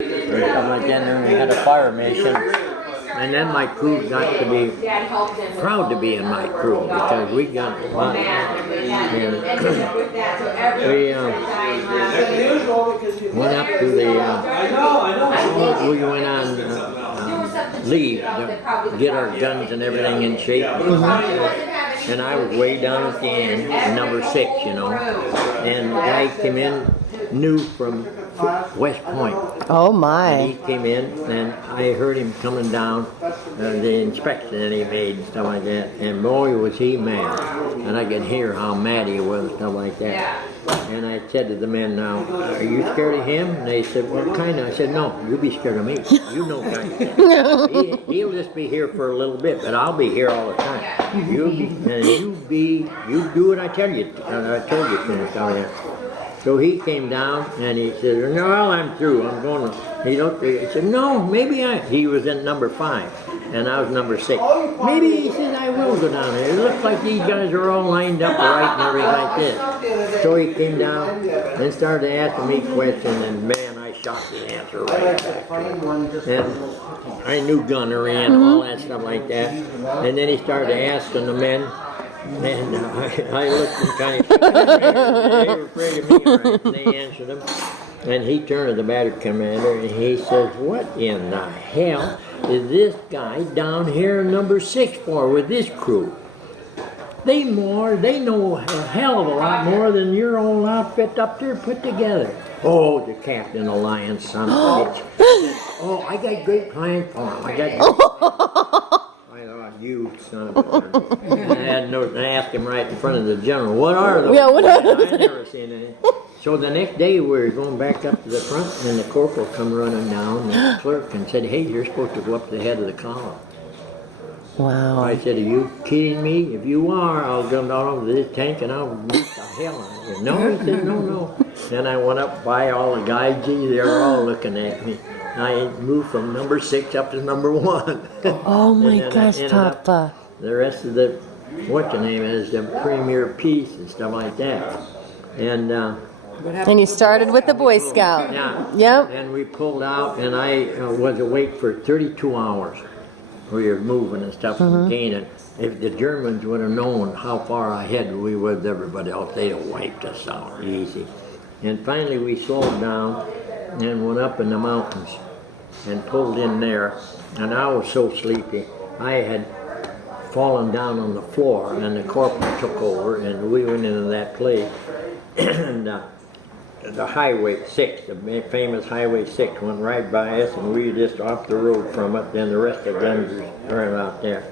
or something like that, and then we had a fire mission. And then my crew got to be proud to be in my crew because we got a lot. And we went up to the, we went on leave to get our guns and everything in shape. And I was way down at the end, number 6, you know. And the guy came in new from West Point. Oh my. And he came in and I heard him coming down the inspection that he made and stuff like that. And boy was he mad. And I could hear how mad he was and stuff like that. And I said to the men, now, are you scared of him? And they said, well, kind of. I said, no, you be scared of me. You know kind of. He'll just be here for a little bit, but I'll be here all the time. You do what I tell you. I told you to tell you. So he came down and he said, no, well, I'm through. I'm going to. He looked at me. He said, no, maybe he was in number 5 and I was number 6. Maybe he said, I will go down there. It looks like these guys are all lined up right and everything like this. So he came down and started asking me questions, and man, I shot the answer right back to him. And I knew gunnery and all that stuff like that. And then he started asking the men. And I looked and kind of, they were afraid of me, right? And they answered him. And he turned to the battery commander and he says, what in the hell is this guy down here in number 6 for with this crew? They know a hell of a lot more than your own outfit up there put together. Oh, the Captain Alliance, son of a bitch. Oh, I got great plans for him. I thought, you son of a bitch. I asked him right in front of the general, what are those? Yeah, what are those? I never seen any. So the next day we were going back up to the front and the corporal come running down, the clerk, and said, hey, you're supposed to go up to the head of the column. Wow. I said, are you kidding me? If you are, I'll jump down over this tank and I'll beat the hell out of you. No, he said, no. Then I went up by all the guys, gee, they were all looking at me. I moved from number 6 up to number 1. Oh my gosh, Papa. The rest of the, what your name is, the Premier Peace and stuff like that. And you started with the Boy Scout. Yeah. Yep. And we pulled out and I was awake for 32 hours. We were moving and stuff and gaining. If the Germans would have known how far ahead we were with everybody else, they'd have wiped us out easy. And finally we slowed down and went up in the mountains and pulled in there. And I was so sleepy. I had fallen down on the floor and the corporal took over and we went into that place. And the Highway 6, the famous Highway 6 went right by us and we were just off the road from it. Then the rest of the guns were out there.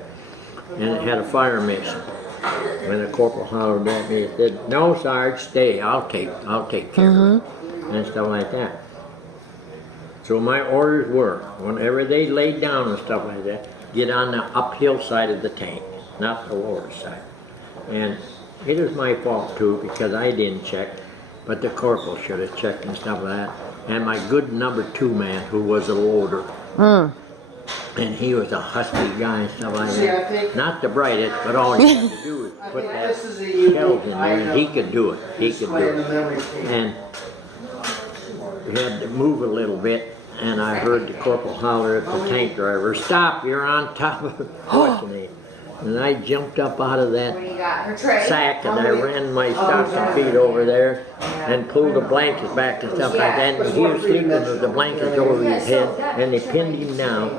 And it had a fire mission. When the corporal hollered at me, he said, no, Sarge, stay, I'll take care of it. And stuff like that. So my orders were, whenever they laid down and stuff like that, get on the uphill side of the tank, not the lower side. And it was my fault too, because I didn't check. But the corporal should have checked and stuff like that. And my good number 2 man, who was a loader, and he was a husky guy and stuff like that. Not the brightest, but all he had to do was put that shells in there, and he could do it. And we had to move a little bit, and I heard the corporal holler at the tank driver, stop, you're on top of what's your name? And I jumped up out of that sack and I ran my stocking feet over there and pulled the blankets back and stuff like that. And he was sleeping with the blankets over his head and they pinned him down.